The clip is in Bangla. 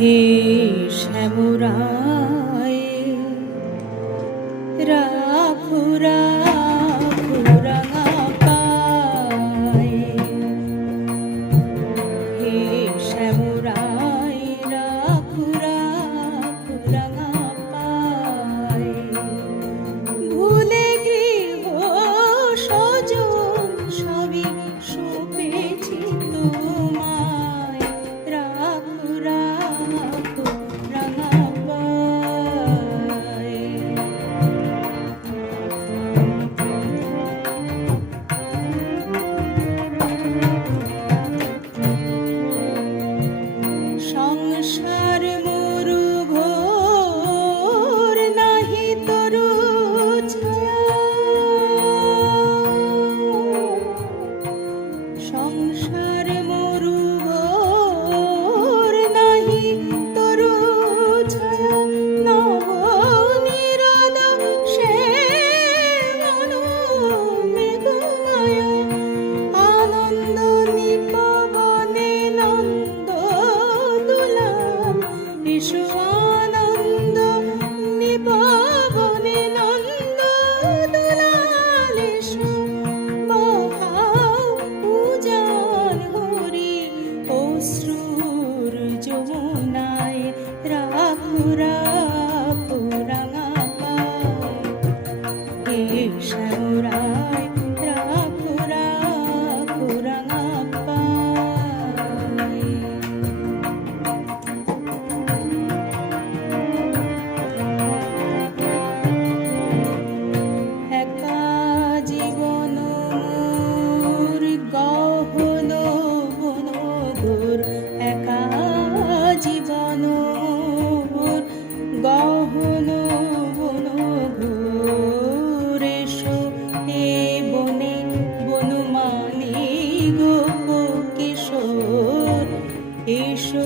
হে শ্যামরায় রাখো রাখো রাঙা পায়ে, হে শ্যামরায় রাখো রাখো রাঙা পায়ে, ভুলে গৃহ স্বজন সবই সঁপেছি তোমায়, রাখো রাখো রাঙা পায়ে। সংসার মরু ঘোর নাহি তরু ছায়া, সংসার মরু ঘোর নাহি তরু ছায়া, নব নিরদ সে মন মেঘমায়া, আনন্দ নিপবনে নন্দ দুলাল, এসো আনন্দ নিপবনে নন্দ দুলাল, এসো বহাও উজান হরি অশ্রুর যমুনায়, রাখো রাখো রাঙা পায়ে, হে শ্যামরায় রাখো রাখো রাঙা পায়ে। একা জীবন মোর গহন বনঘোর, একা জীবন মোর গহন বনঘোর, এসো এ বনে বনমালী গো কিশোর, এসো